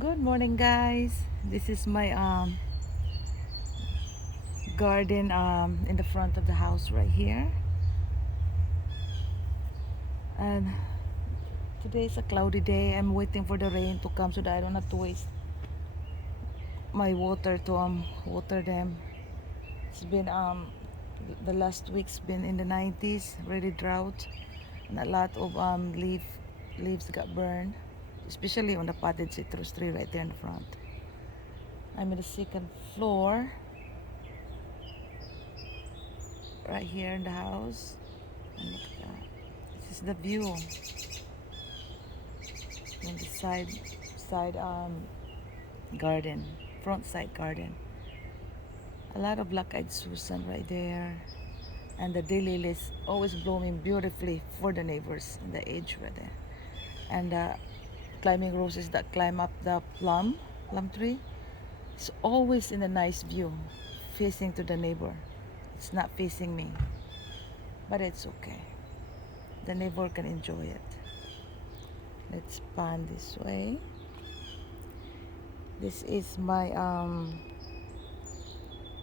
Good morning, guys. This is my garden in the front of the house right here. And today is a cloudy day. I'm waiting for the rain to come so that I don't have to waste my water to water them. It's been the last week's been in the 90s, really drought, and a lot of leaves got burned, especially on the potted citrus tree right there in the front. I'm in the second floor right here in the house. And look at that. This is the view on the side garden, front side garden. A lot of black-eyed Susan right there, and the daylilies always blooming beautifully for the neighbors in the edge right there, and the climbing roses that climb up the plum tree. It's always in a nice view, facing to the neighbor. It's not facing me, but it's okay. The neighbor can enjoy it. Let's pan this way. This is my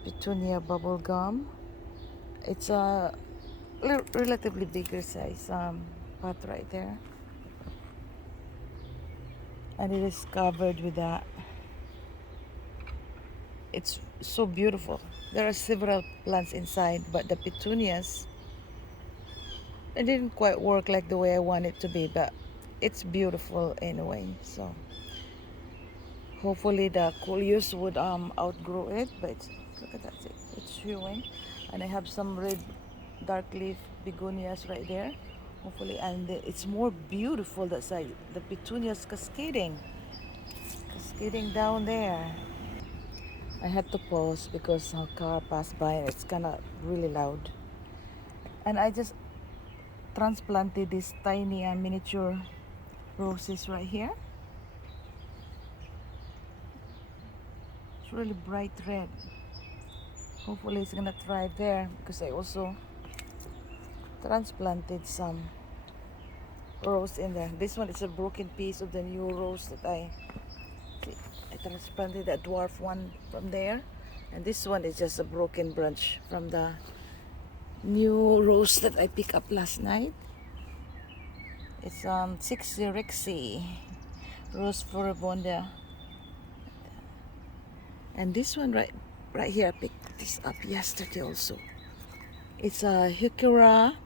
petunia bubble gum. It's a relatively bigger size pot right there, and it is covered with that. It's so beautiful. There are several plants inside, but the petunias, it didn't quite work like the way I want it to be, but it's beautiful anyway. So hopefully the coleus would outgrow it. But look at that, it's showing. And I have some red dark leaf begonias right there, hopefully. And it's more beautiful that side, the petunias cascading down there. I had to pause because a car passed by and it's kind of really loud. And I just transplanted these tiny miniature roses right here. It's really bright red. Hopefully it's gonna thrive there because I also transplanted some rose in there. This one is a broken piece of the new rose that I transplanted a dwarf one from there, and this one is just a broken branch from the new rose that I picked up last night. It's 6 Rose Floribunda, and this one right here I picked this up yesterday also. It's a Heuchera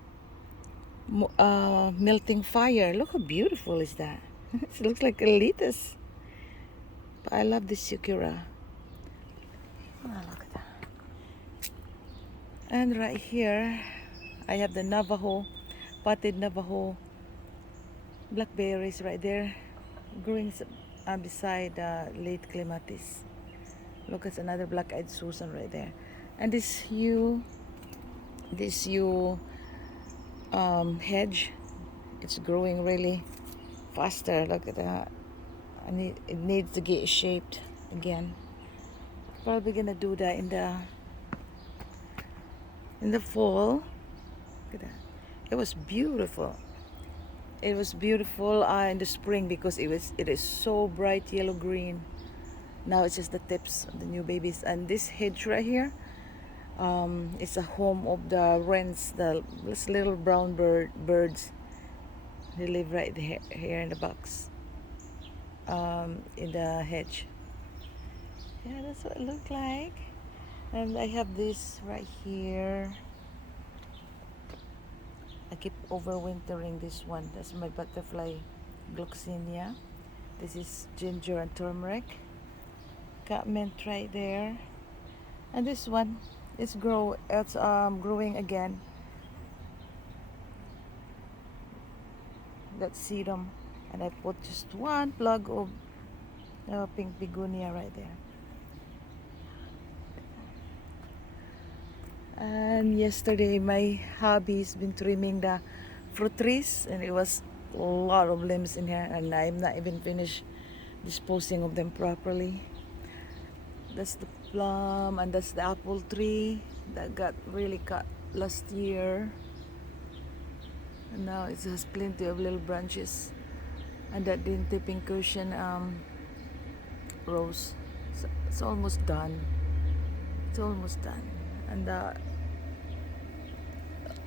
melting fire. Look how beautiful is that. It looks like a lettuce. But I love this Heuchera. Oh, look at that. And right here I have the potted Navajo blackberries right there, growing beside late clematis. Look, it's another black-eyed Susan right there, and this yew hedge, it's growing really faster. Look at that. It needs to get shaped again. Probably gonna do that in the fall. Look at that. It was beautiful. It was beautiful in the spring because it is so bright yellow green. Now it's just the tips of the new babies. And this hedge right here, it's a home of the wrens, these little brown birds. They live right here in the box, in the hedge. Yeah, that's what it looked like. And I have this right here. I keep overwintering this one. That's my butterfly gloxinia. This is ginger and turmeric. Got mint right there. And this one, it's growing again. That sedum. And I put just one plug of pink begonia right there. And yesterday my hubby's been trimming the fruit trees, and it was a lot of limbs in here, and I'm not even finished disposing of them properly. That's the plum, and that's the apple tree that got really cut last year, and now it has plenty of little branches. And that dainty pincushion rose. It's almost done. It's almost done. And the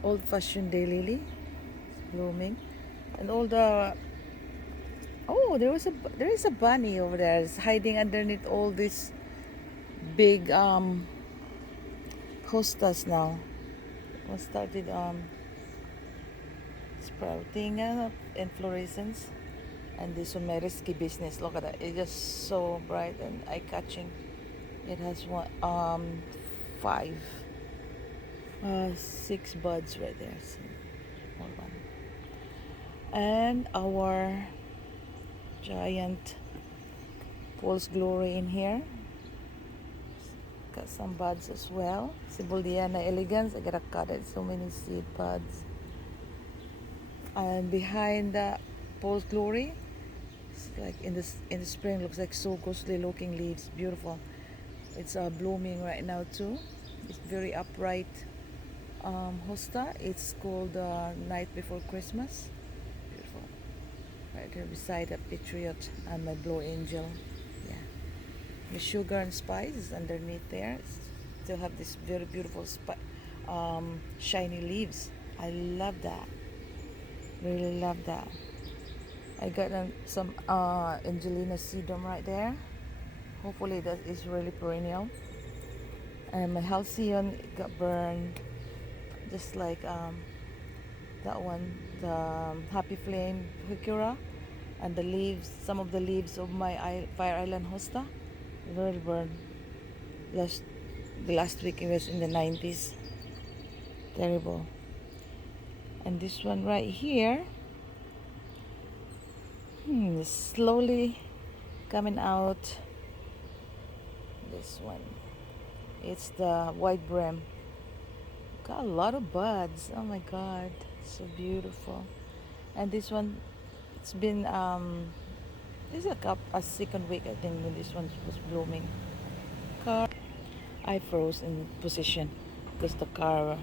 old-fashioned daylily is blooming, and all the oh, there is a bunny over there. It's hiding underneath all these big hostas now. What started sprouting inflorescence, and this one my risky business. Look at that! It's just so bright and eye-catching. It has one five, six buds right there. So, hold on. And our giant false glory in here. Got some buds as well. Sibuldiana elegans. I gotta cut it. So many seed buds. And behind the false glory, it's like in the spring, looks like so ghostly looking leaves. Beautiful. It's blooming right now too. It's very upright hosta. It's called Night Before Christmas. Beautiful. Right here beside the Patriot and my Blue Angel. Yeah. The sugar and spice is underneath there. Still have this very beautiful shiny leaves. I love that. Really love that. I got some Angelina sedum right there. Hopefully that is really perennial. And my halcyon got burned, just like that one, the Happy Flame Hikura, and the leaves, some of the leaves of my Fire Island hosta, very burned. The last week it was in the 90s. Terrible. And this one right here, is slowly coming out. This one, it's the white brim. Got a lot of buds. Oh my god, so beautiful. And this one, it's been this is a second week I think when this one was blooming. Car, I froze in position because the car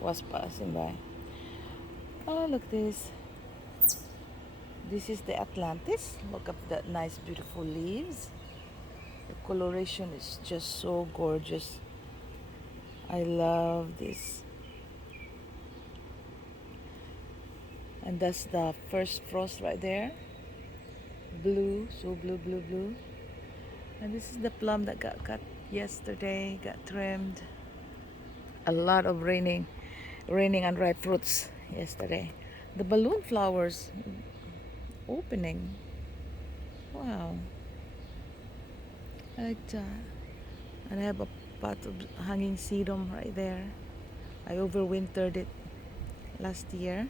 was passing by. Oh, look this. This is the Atlantis. Look at that nice beautiful leaves. The coloration is just so gorgeous. I love this. And that's the first frost right there. Blue, so blue, blue, blue. And this is the plum that got cut yesterday, got trimmed. A lot of raining unripe fruits yesterday. The balloon flowers opening. Wow. I like that. And I have a pot of hanging sedum right there. I overwintered it last year.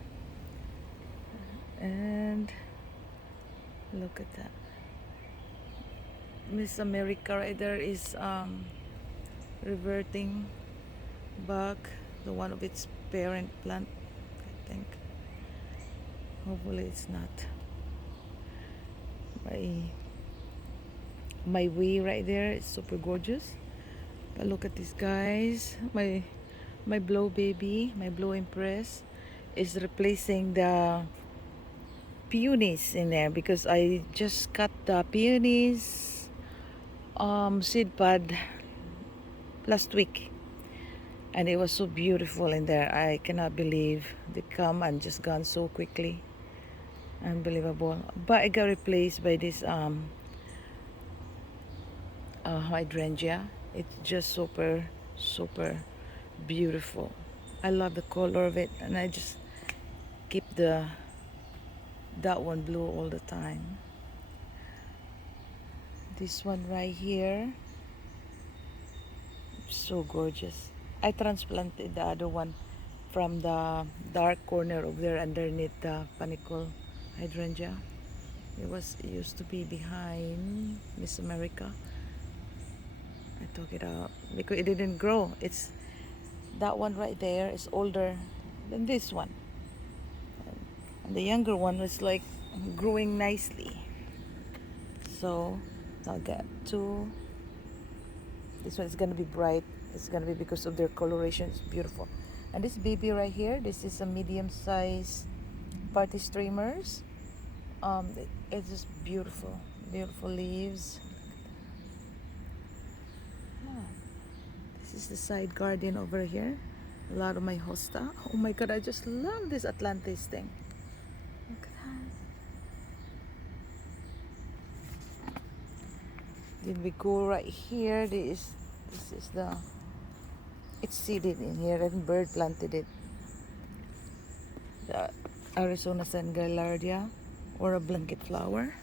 And look at that. Miss America right there is reverting back the one of its parent plant, I think. Hopefully it's not. My way right there is super gorgeous. But look at this, guys. My Blow baby, my Blow Impress is replacing the peonies in there because I just cut the peonies seed pod last week, and it was so beautiful in there. I cannot believe they come and just gone so quickly. Unbelievable. But I got replaced by this hydrangea. It's just super beautiful. I love the color of it, and I just keep that one blue all the time. This one right here, so gorgeous. I transplanted the other one from the dark corner over there underneath the panicle hydrangea. It used to be behind Miss America. I took it out because it didn't grow. It's that one right there is older than this one, and the younger one was like growing nicely. So I'll get two. This one is gonna be bright. It's gonna be because of their coloration. It's beautiful. And this baby right here, this is a medium size party streamers. It's just beautiful leaves. This is the side garden over here. A lot of my hosta. Oh my god, I just love this Atlantis thing. Look at that. Then we go right here. This is the, it's seeded in here and bird planted it. The Arizona Sun Gaillardia, or a blanket flower.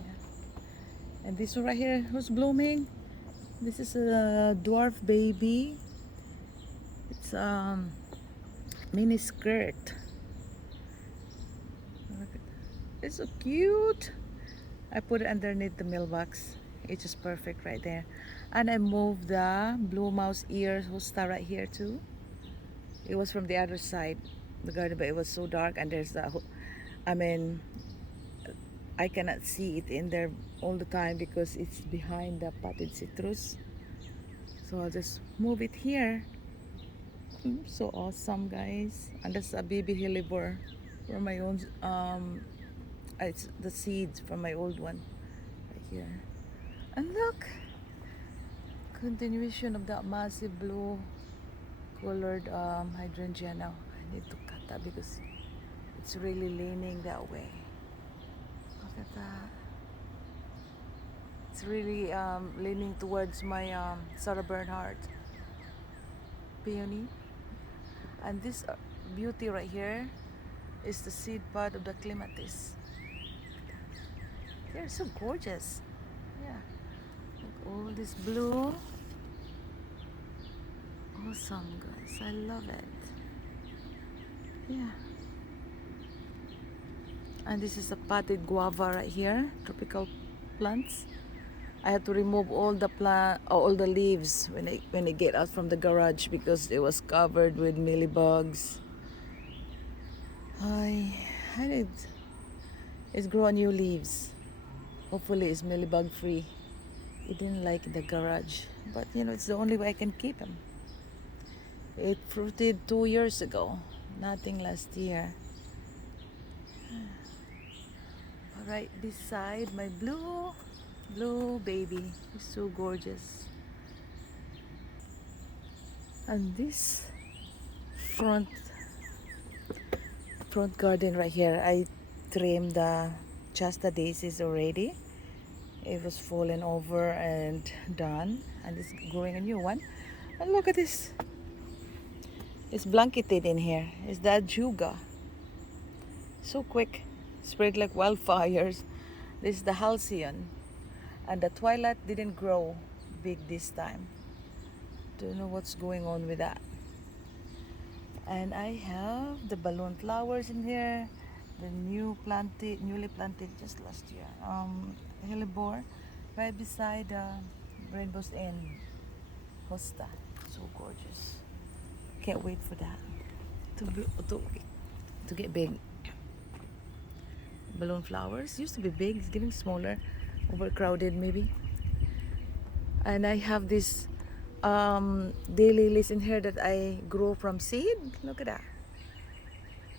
Yeah. And this one right here, who's blooming? This is a dwarf baby. It's mini skirt. Look at that. It's so cute. I put it underneath the mailbox. It's just perfect right there. And I moved the blue mouse ear hosta right here too. It was from the other side, the garden, but it was so dark, and there's the, I mean, I cannot see it in there all the time because it's behind the potted citrus. So I'll just move it here. So awesome, guys. And that's a baby hellebore from my own, it's the seeds from my old one right here. And look, continuation of that massive blue colored hydrangea. Now I need to cut that because it's really leaning that way. Look at that. It's really leaning towards my Sarah Bernhardt peony. And this beauty right here is the seed pod of the clematis. They're so gorgeous. Yeah. Look, all this blue. Awesome, guys. I love it. Yeah. And this is a potted guava right here, tropical plants. I had to remove all the all the leaves when I get out from the garage because it was covered with mealybugs. I did. It's growing new leaves. Hopefully it's mealybug free. It didn't like the garage, but you know, it's the only way I can keep them. It fruited 2 years ago, nothing last year. Right beside my blue baby. He's so gorgeous. And this front garden right here, I trimmed the Shasta daisies already. It was fallen over and done, and it's growing a new one. And look at this. It's blanketed in here. It's the Ajuga. So quick. Spread like wildfires. This is the Halcyon. And the Twilight didn't grow big this time. Don't know what's going on with that. And I have the balloon flowers in here. The newly planted just last year. Hellebore right beside Rainbow's End hosta. So gorgeous. Can't wait for that to get big. Balloon flowers used to be big. It's getting smaller, overcrowded maybe. And I have this daylilies in here that I grow from seed. Look at that.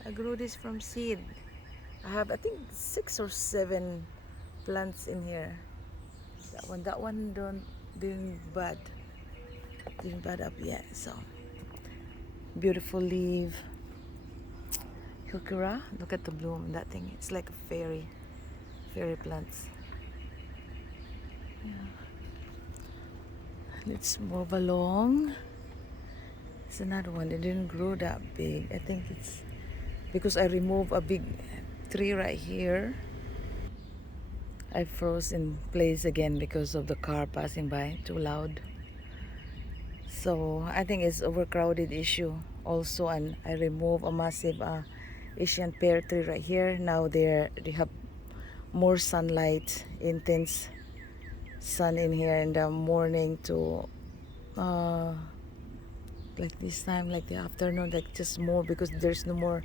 I grew this from seed. I have, I think, 6 or 7 plants in here. That one didn't bud up yet. So beautiful leaf. Heuchera. Look at the bloom in that thing. It's like a fairy plants. Yeah. Let's move along. It's another one. It didn't grow that big. I think it's because I removed a big tree right here. I froze in place again because of the car passing by, too loud. So I think it's overcrowded issue also, and I removed a massive Asian pear tree right here. Now they have more sunlight, intense sun in here in the morning to like this time, like the afternoon, like just more because there's no more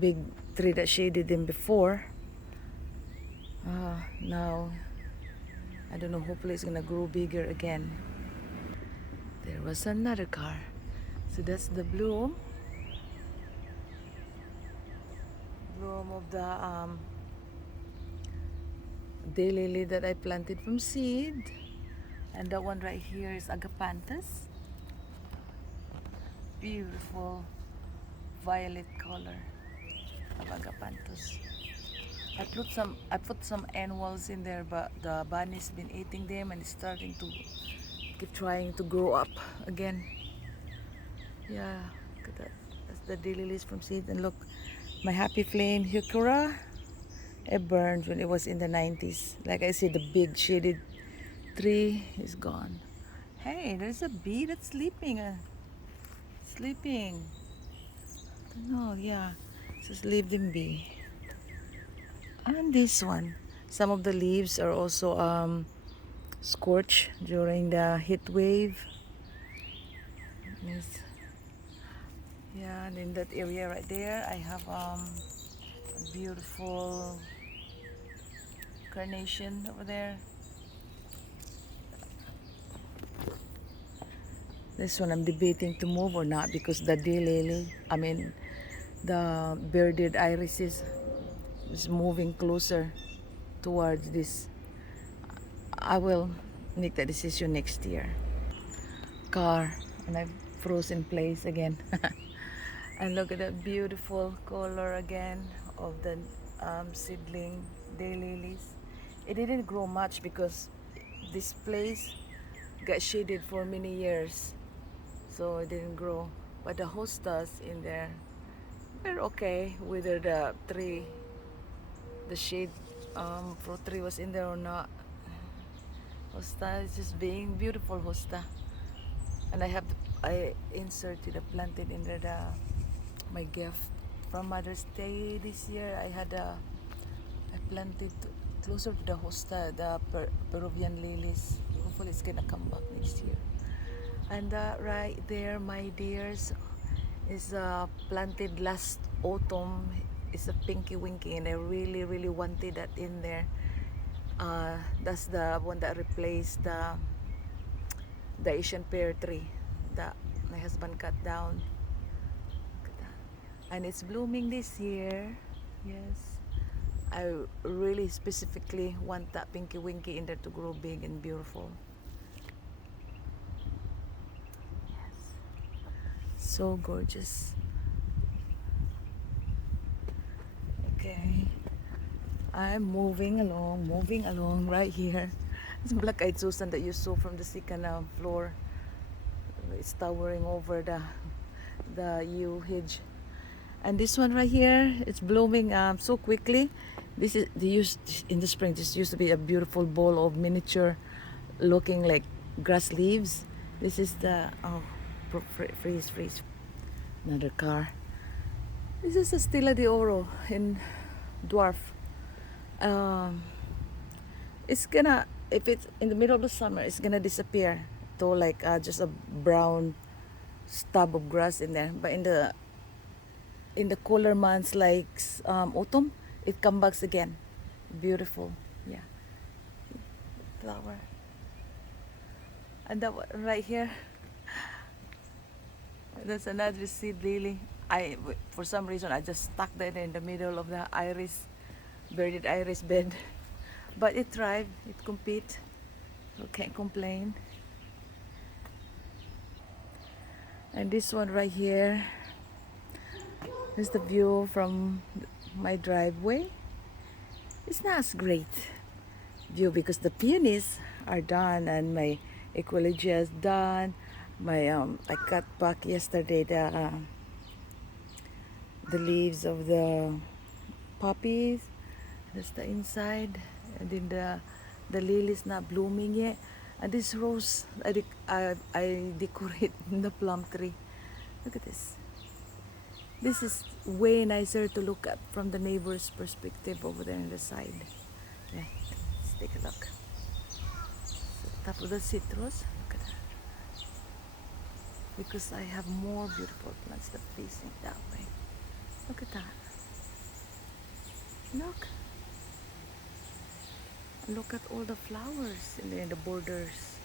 big tree that shaded them before. Now I don't know, hopefully it's gonna grow bigger again. There was another car. So that's the bloom of the daylily that I planted from seed. And that one right here is agapanthus. Beautiful violet color of agapanthus. I put some annuals in there, but the bunny's been eating them and it's starting to keep trying to grow up again. Yeah, look at that. That's the daylilies from seeds. And look, my happy flame heuchera, it burned when it was in the 90s. Like I said, the big shaded tree is gone. Hey, there's a bee that's sleeping. Sleeping. No, yeah, it's a sleeping bee. And this one, some of the leaves are also scorched during the heat wave. Yes. Yeah, and in that area right there, I have a beautiful carnation over there. This one I'm debating to move or not because the daylily, the bearded irises is moving closer towards this. I will make that decision next year. Car, and I've frozen place again. And look at that beautiful color again of the seedling daylilies. It didn't grow much because this place got shaded for many years, so it didn't grow. But the hostas in there, they're okay, whether the shade fruit tree was in there or not. Hosta is just being beautiful hosta, and I inserted a planted in there my gift from Mother's Day this year. I planted closer to the hosta the Peruvian lilies. Hopefully it's gonna come back next year. And right there, my dears, is planted last autumn. It's a pinky winky, and I really, really wanted that in there. That's the one that replaced the Asian pear tree that my husband cut down. And it's blooming this year. Yes. I really specifically want that pinky winky in there to grow big and beautiful. Yes. So gorgeous. Okay. I'm moving along right here. It's black-eyed Susan that you saw from the second floor. It's towering over the yew hedge. And this one right here, it's blooming so quickly. This is the used in the spring. This used to be a beautiful bowl of miniature, looking like grass leaves. This is the freeze. Another car. This is a Stella de Oro in dwarf. Um, it's gonna if it's in the middle of the summer, it's gonna disappear to like just a brown stub of grass in there. But in the cooler months like autumn, it comes back again. Beautiful, yeah. Flower. And that one right here, that's another seed lily. For some reason, I just stuck that in the middle of the bearded iris bed. But it thrived, it compete, so can't complain. And this one right here is the view from my driveway. It's not as great view because the peonies are done and my ecologia is done. I cut back yesterday the leaves of the poppies. That's the inside, and then the lily is not blooming yet. And this rose, I decorate the plum tree. Look at this. This is way nicer to look at from the neighbor's perspective over there on the side. Yeah, let's take a look. So, top of the citrus, look at that. Because I have more beautiful plants that facing that way. Look at that. Look. Look at all the flowers in the borders.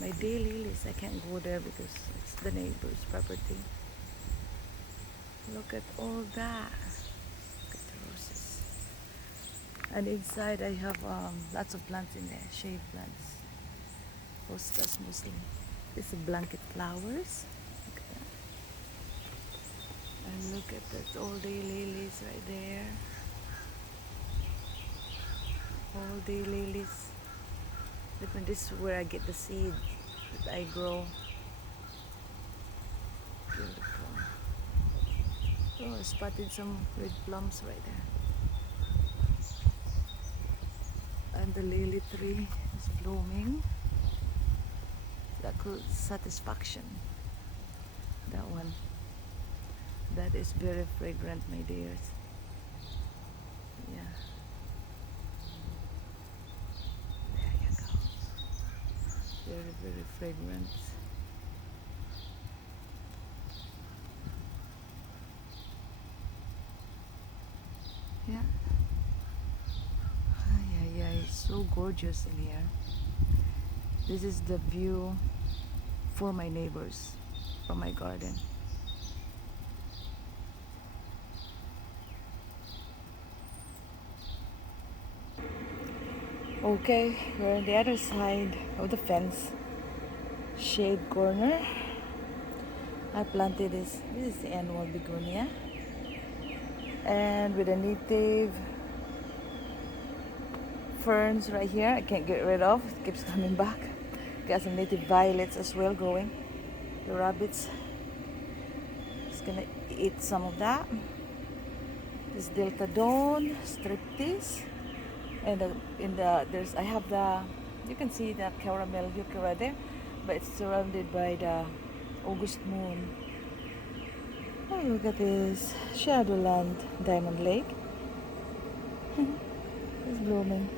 My daylilies, I can't go there because it's the neighbor's property. Look at all that. Look at the roses. And inside I have lots of plants in there, shade plants. Hostas Muslim. This is blanket flowers. Look at that. And look at that all day lilies right there. All day lilies. This is where I get the seed that I grow. Beautiful. Oh, I spotted some red plums right there. And the lily tree is blooming. That could satisfaction. That one. That is very fragrant, my dears. Yeah. There you go. Very, very fragrant. Yeah. Yeah, it's so gorgeous in here. This is the view for my neighbors from my garden. Okay, we're on the other side of the fence, shade corner. I planted this. This is the annual begonia, and with the native ferns right here, I can't get rid of. It keeps coming back. Got some native violets as well growing. The rabbits is gonna eat some of that. This Delta Dawn, Striptease, and I have the, you can see the caramel yucca right there, but it's surrounded by the August moon. Oh, look at this Shadowland Diamond Lake. It's blooming.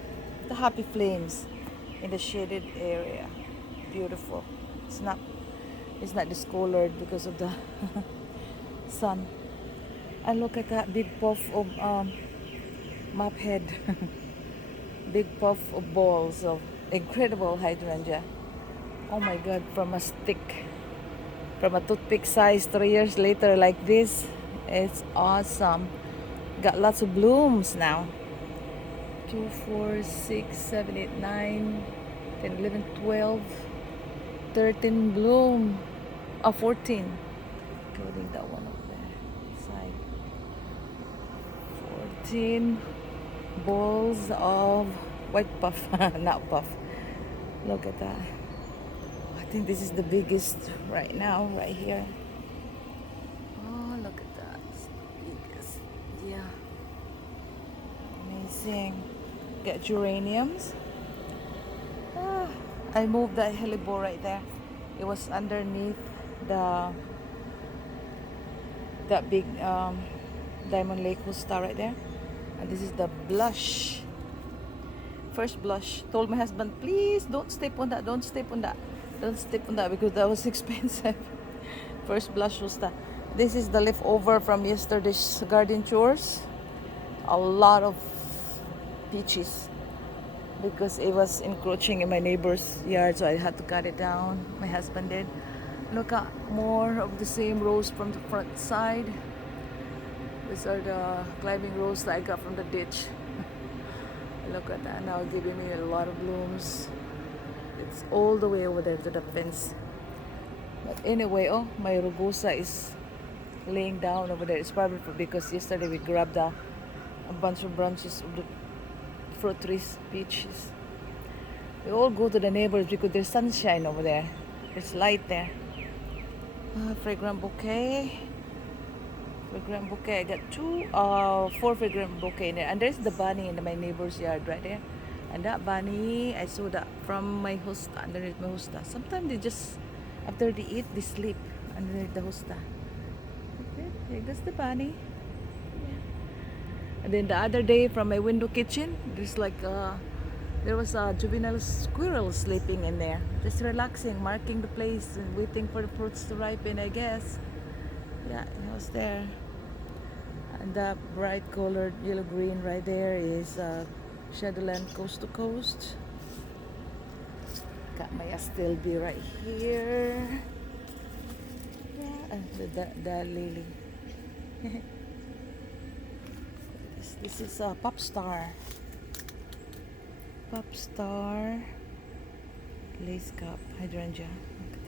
The happy flames in the shaded area. Beautiful. It's not discolored because of the sun. And look at that big puff of map head. Big puff of balls of incredible hydrangea. Oh my god, from a stick, from a toothpick size 3 years later like this. It's awesome. Got lots of blooms now. 2, 4, 6, 7, 8, 9, 10, 11, 12, 13 bloom. 14. Including that one over there. Side. 14 balls of white puff. Not puff. Look at that. I think this is the biggest right now, right here. Oh, look at that. It's the biggest. Yeah. Amazing. Get geraniums. I moved that hellebore right there. It was underneath that big Diamond Lake hosta right there. And this is the blush. First blush. Told my husband, please don't step on that. Don't step on that. Don't step on that because that was expensive. First blush hosta. This is the leftover from yesterday's garden chores. A lot of peaches because it was encroaching in my neighbor's yard, so I had to cut it down. My husband did. Look at more of the same rose from the front side. These are the climbing rose that I got from the ditch. Look at that now, giving me a lot of blooms. It's all the way over there to the fence. But anyway, oh, my rugosa is laying down over there. It's probably because yesterday we grabbed a bunch of branches of the fruit trees, peaches. We all go to the neighbors because there's sunshine over there. There's light there. Fragrant bouquet. Fragrant bouquet. I got 4 fragrant bouquet in there. And there's the bunny in my neighbor's yard right there. And that bunny, I saw that from my hosta, underneath my hosta. Sometimes they just, after they eat, they sleep underneath the hosta. Okay, that's the bunny. And then the other day from my window kitchen, there was a juvenile squirrel sleeping in there, just relaxing, marking the place and waiting for the fruits to ripen, I guess. Yeah, it was there. And that bright colored yellow green right there is Shadowland Coast to Coast. Got my Astilbe right here. Yeah, and the lily. This is a pop star. Pop star. Lace cup hydrangea. Look at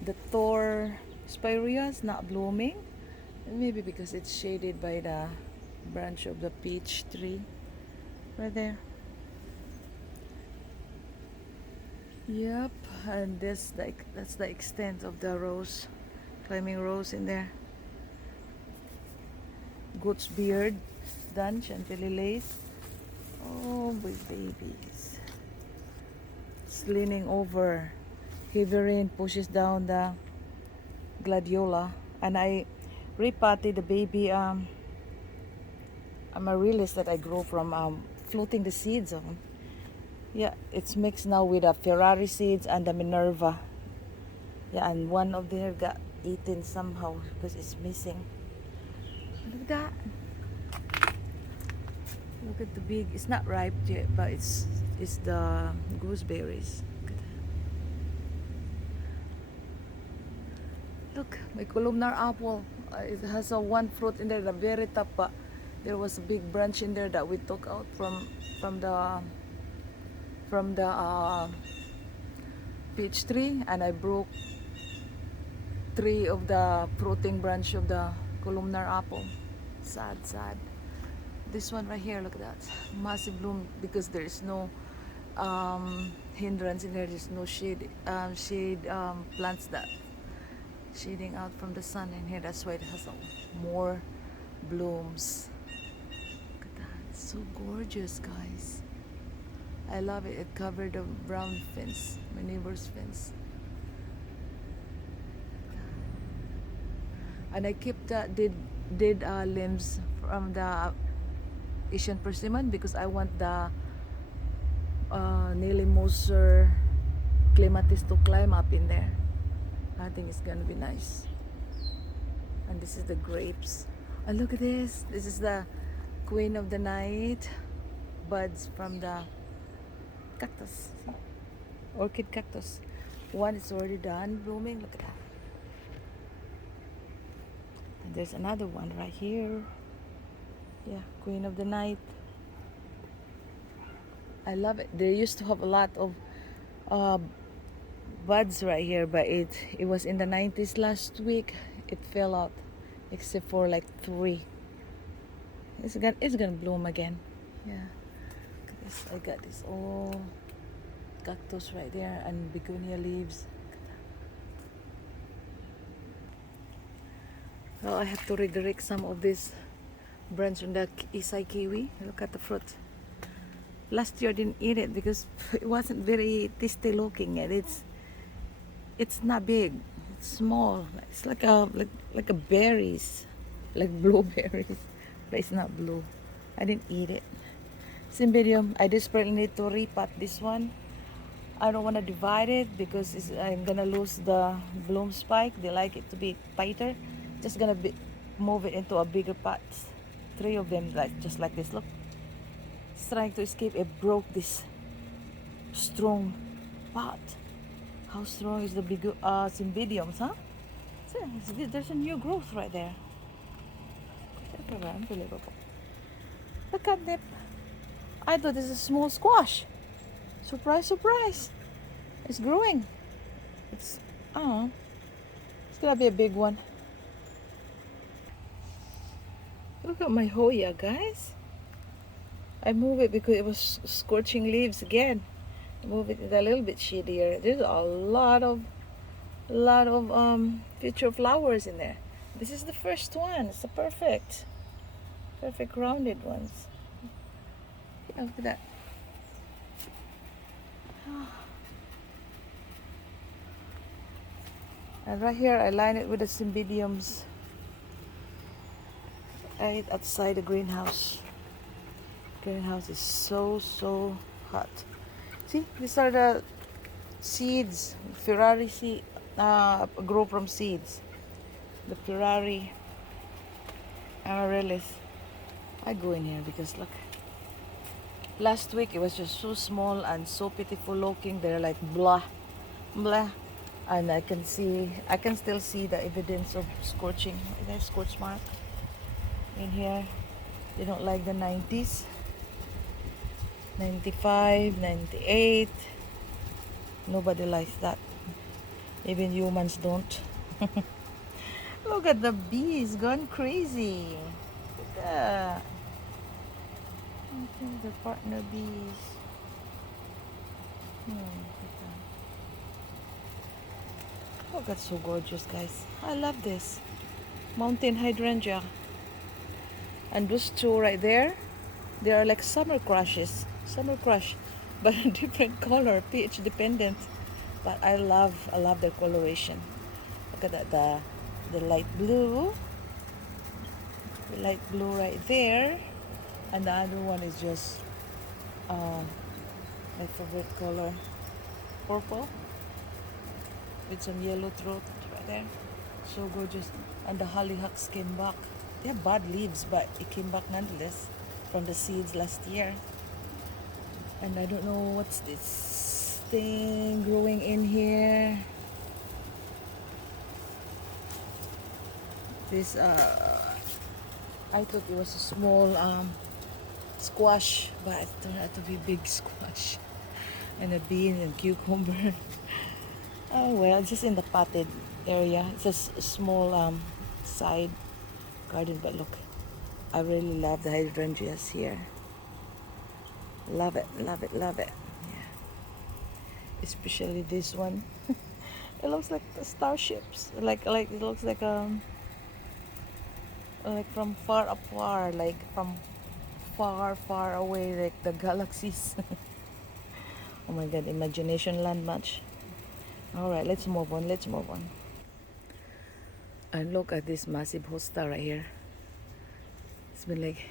that. The Thor spirea is not blooming. Maybe because it's shaded by the branch of the peach tree right there. Yep, and that's the extent of the rose, climbing rose in there. Goat's beard, done, Chantilly lace. Oh, big babies. It's leaning over. Heavy rain pushes down the gladiola, and I repotted the baby amaryllis that I grew from floating the seeds on. Yeah, it's mixed now with the Ferrari seeds and the Minerva. Yeah, and one of them got eaten somehow because it's missing. Look at that. Look at the big. It's not ripe yet, but it's the gooseberries. Look, my columnar apple. It has a one fruit in there, the very top. But there was a big branch in there that we took out from the peach tree, and I broke three of the fruiting branch of the columnar apple. Sad, sad. This one right here, look at that, massive bloom because there is no hindrance in there. There's no shade plants that shading out from the sun in here. That's why it has more blooms. Look at that, it's so gorgeous, guys. I love it. It covered the brown fence, my neighbor's fence. And I kept dead limbs from the Asian persimmon because I want the Nelly Moser clematis to climb up in there. I think it's gonna be nice. And this is the grapes. And look at this. This is the queen of the night buds from the cactus. Orchid cactus. One is already done blooming. Look at that. And there's another one right here. Yeah, queen of the night. I love it. They used to have a lot of buds right here, but it was in the 90s last week. It fell out except for like 3. It's gonna bloom again. Yeah. Look at this. I got this all cactus right there and begonia leaves. Well, I have to redirect some of this branch on the Isai kiwi. Look at the fruit. Last year I didn't eat it because it wasn't very tasty looking, and it's not big. It's small. It's like a berries, like blueberries, but it's not blue. I didn't eat it. Cymbidium, I desperately need to repot this one. I don't want to divide it because I'm gonna lose the bloom spike. They like it to be tighter. Just gonna move it into a bigger pot. 3 of them, like just like this. Look, it's trying to escape. It broke this strong pot. How strong is the big cymbidiums, huh? See, there's a new growth right there. Unbelievable. Look at that. I thought this is a small squash. Surprise, surprise. It's growing. It's gonna be a big one. Look at my Hoya, guys. I move it because it was scorching leaves again. I move it a little bit shadier. There's a lot of future flowers in there. This is the first one. It's a perfect rounded ones. Yeah, look at that. And right here I line it with the cymbidiums right outside the greenhouse. Greenhouse is so hot. See, these are the seeds. Ferrari seed grow from seeds. The Ferrari amaryllis. I go in here because look, last week it was just so small and so pitiful looking. They're like blah blah, and I can still see the evidence of scorching. There's scorch mark in here. They don't like the 90s. 95, 98. Nobody likes that. Even humans don't. Look at the bees gone crazy. Look at that. I think the partner bees. Look at that. Look, that's so gorgeous, guys. I love this. Mountain hydrangea. And those two right there, they are like summer crushes. Summer crush. But a different color, pH dependent. But I love their coloration. Look at that, the light blue. The light blue right there. And the other one is just my favorite color, purple, with some yellow throat right there. So gorgeous. And the hollyhocks came back. They have bad leaves, but it came back nonetheless from the seeds last year. And I don't know what's this thing growing in here. This I thought it was a small squash, but it turned out to be big squash. And a bean and cucumber. Oh well, just in the potted area. It's just a small side garden, but look, I really love the hydrangeas here. Love it, love it, love it. Yeah. Especially this one. It looks like the starships. Like it looks like from far afar, like from far, far away, like the galaxies. Oh my god, imagination land much. Alright, let's move on, let's move on. And look at this massive hosta right here. It's been like,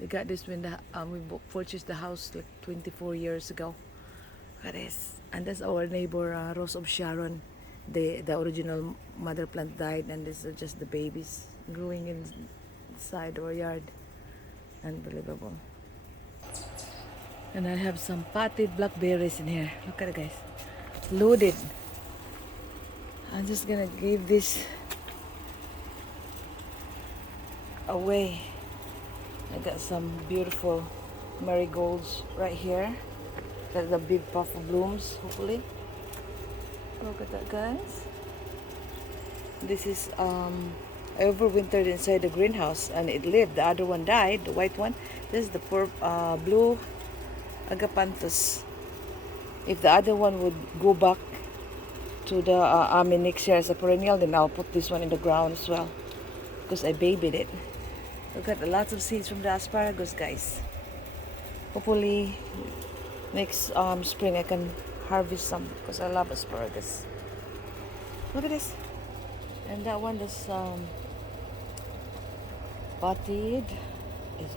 we got this when we purchased the house like 24 years ago. Look at this. And that's our neighbor, Rose of Sharon. The original mother plant died, and these are just the babies growing inside our yard. Unbelievable. And I have some potted blackberries in here. Look at it, guys. Loaded. I'm just gonna give this away. I got some beautiful marigolds right here. Got the big puff of blooms, hopefully. Look at that, guys. This is I overwintered inside the greenhouse and it lived. The other one died, the white one. This is the blue agapanthus. If the other one would go back to the next year as a perennial, then I'll put this one in the ground as well, because I babied it. Look at lots of seeds from the asparagus, guys. Hopefully next spring I can harvest some, because I love asparagus. Look at this. And that one is potted.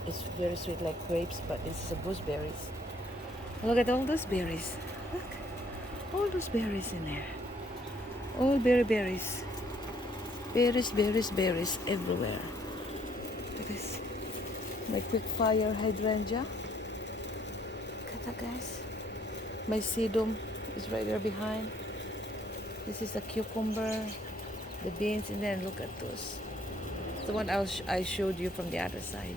It's very sweet like grapes, but this is a gooseberries. Look at all those berries. Look, all those berries in there. All berries. Berries everywhere. Look at this. My quick fire hydrangea. Look at that, guys. My sedum is right there behind. This is a cucumber. The beans in there, and look at those. The one I showed you from the other side.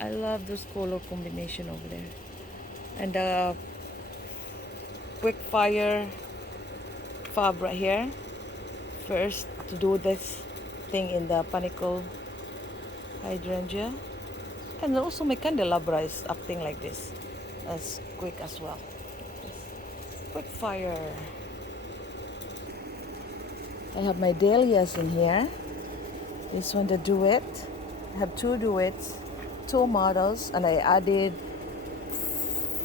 I love those color combination over there. And the quick fire fab right here. First to do this thing in the panicle hydrangea. And also my candelabra is acting like this. As quick as well. Quick fire. I have my dahlias in here. This one, the duet. I have two duets, two models, and I added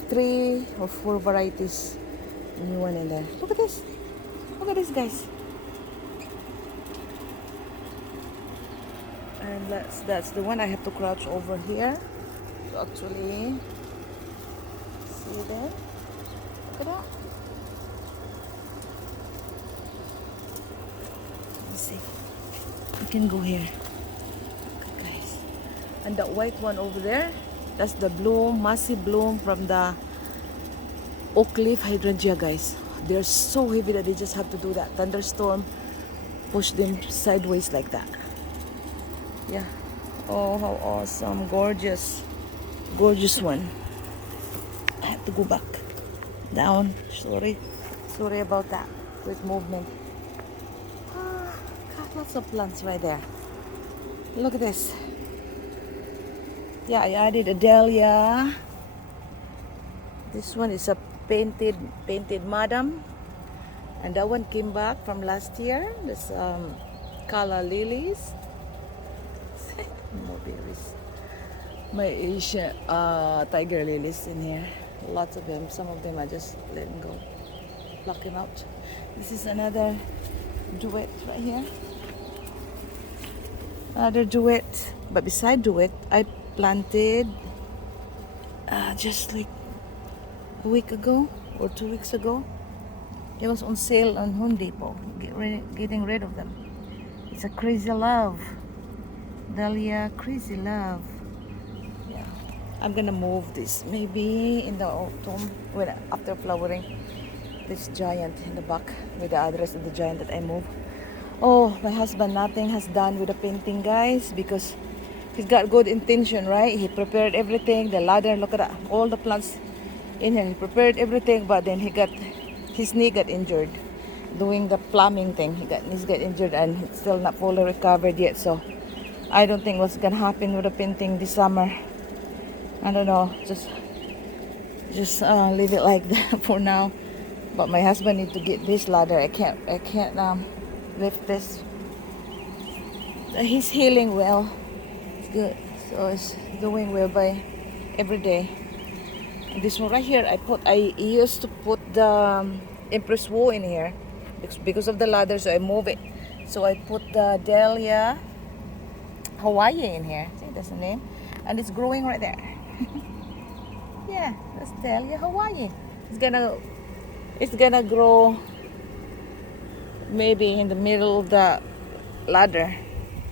3 or 4 varieties. New one in there. Look at this. Look at this, guys. And that's the one I have to crouch over here to actually see them. Look at that. See, you can go here. Okay, guys. And that white one over there, that's the bloom, massive bloom from the oak leaf hydrangea, guys. They're so heavy that they just have to do that thunderstorm, push them sideways like that. Yeah. Oh, how awesome, gorgeous. Gorgeous one. I have to go back down. Sorry about that. Quick movement. Got lots of plants right there. Look at this. Yeah, I added a dahlia. This one is a painted madam, and that one came back from last year. This calla lilies. More berries. My Asian tiger lilies in here. Lots of them. Some of them I just let them go. Pluck them out. This is another duet right here. Another duet. But beside duet, I planted just like a week ago or 2 weeks ago. It was on sale on Home Depot. Getting rid of them. It's a crazy love. Dahlia crazy love. Yeah, I'm gonna move this maybe in the autumn when after flowering. This giant in the back with the address of the giant that I moved. Oh, my husband nothing has done with the painting, guys, because he's got good intention, right? He prepared everything, the ladder, look at that, all the plants in here. He prepared everything, but then his knee got injured doing the plumbing thing. He's got injured and it's still not fully recovered yet. So I don't think what's gonna happen with the painting this summer. I don't know. Just leave it like that for now. But my husband need to get this ladder. I can't lift this. He's healing well. It's good. So it's doing well by every day. And this one right here, I used to put the Empress Wu in here because of the ladder. So I move it. So I put the Dahlia Hawaii in here. See, that's the name, and it's growing right there. Yeah, that's Dahlia Hawaii. It's gonna grow maybe in the middle of the ladder.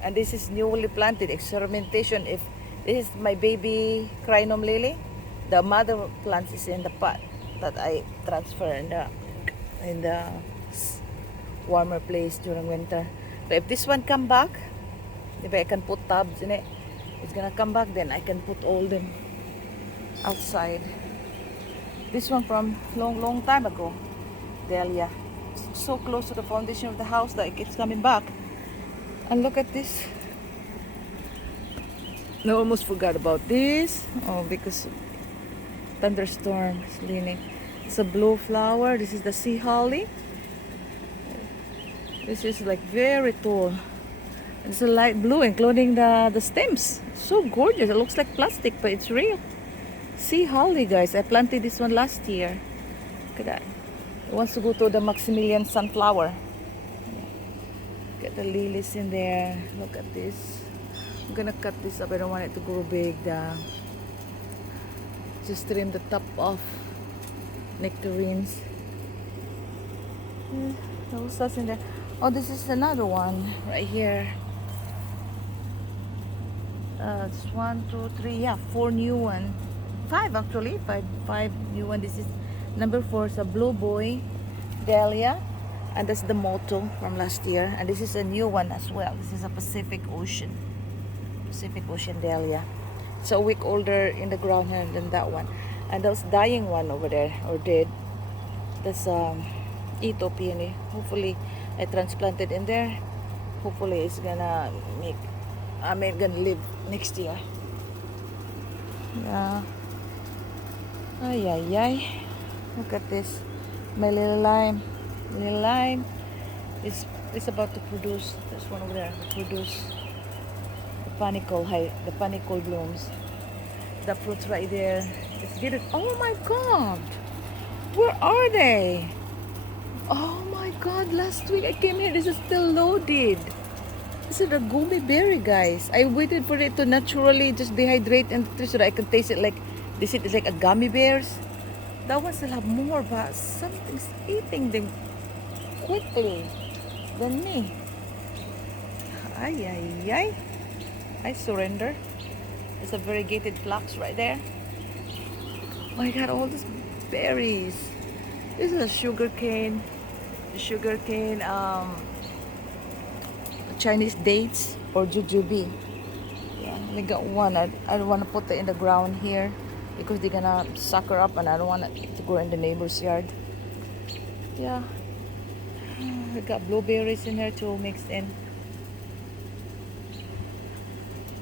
And this is newly planted experimentation. If this is my baby crinum lily, the mother plant is in the pot that I transfer in the warmer place during winter. So if this one come back, if I can put tubs in it, it's gonna come back. Then I can put all them outside. This one from long time ago, Dahlia, so close to the foundation of the house that it keeps coming back. And look at this. I almost forgot about this. Oh, because thunderstorm is leaning. It's a blue flower. This is the sea holly. This is like very tall. It's a light blue, including the stems. It's so gorgeous. It looks like plastic, but it's real. Sea holly, guys. I planted this one last year. Look at that. It wants to go to the Maximilian sunflower. Get the lilies in there. Look at this. I'm gonna cut this up. I don't want it to grow big. Just trim the top off. Nectarines. What's that in there? Oh, this is another one right here. It's 1, 2, 3. Yeah, 4 new one. 5 actually. Five new one. This is number 4. It's a blue boy Dahlia. And that's the motto from last year. And this is a new one as well. This is a Pacific Ocean Dahlia. It's a week older in the ground here than that one. And those dying one over there, or dead, that's Ito peony. Hopefully I transplanted in there. Hopefully it's gonna gonna live next year. Yeah. Ay. Look at this. My little lime. Is about to produce. There's one over there. Produce the panicle blooms. The fruits right there. It's beautiful. Oh my God! Where are they? Oh my God! Last week I came here. This is still loaded. This is a gummy berry, guys. I waited for it to naturally just dehydrate and so that I can taste it like this. Is like a gummy bears. That one still have more, but something's eating them quickly than me. Ay. I surrender. There's a variegated flax right there. Oh my God, all these berries. This is a sugar cane. Chinese dates or jujube. Yeah, I got one. I don't want to put it in the ground here because they're gonna suck her up, and I don't want it to go in the neighbor's yard. Yeah, I got blueberries in here too mixed in.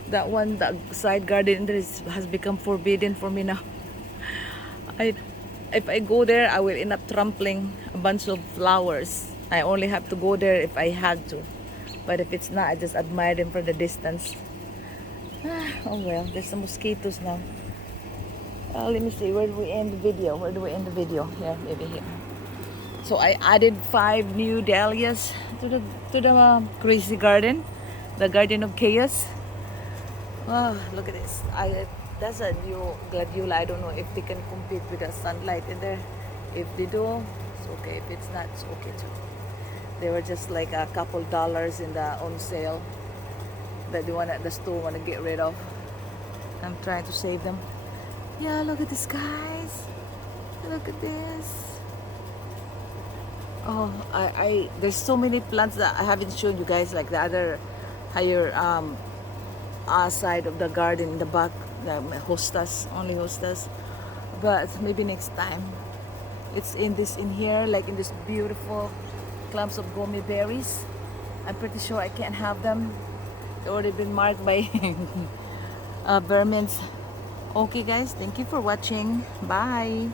That one, that side garden there has become forbidden for me now. I, if I go there, I will end up trampling a bunch of flowers. I only have to go there if I had to, but if it's not, I just admire them from the distance. Oh well, there's some mosquitoes now. Let me see, where do we end the video? Where do we end the video? Here, maybe here. So I added 5 new dahlias to the crazy garden, the garden of chaos. Oh, look at this. That's a new gladiola. I don't know if they can compete with the sunlight in there. If they do, it's okay. If it's not, it's okay too. They were just like a couple dollars in the on sale that the one at the store want to get rid of. I'm trying to save them. Yeah, look at this, guys. Look at this. Oh, there's so many plants that I haven't shown you guys, like the other higher side of the garden in the back, the hostas, only hostas. But maybe next time. It's in here, like in this beautiful clumps of gummy berries. I'm pretty sure I can't have them. They've already been marked by vermins. Okay guys, thank you for watching. Bye.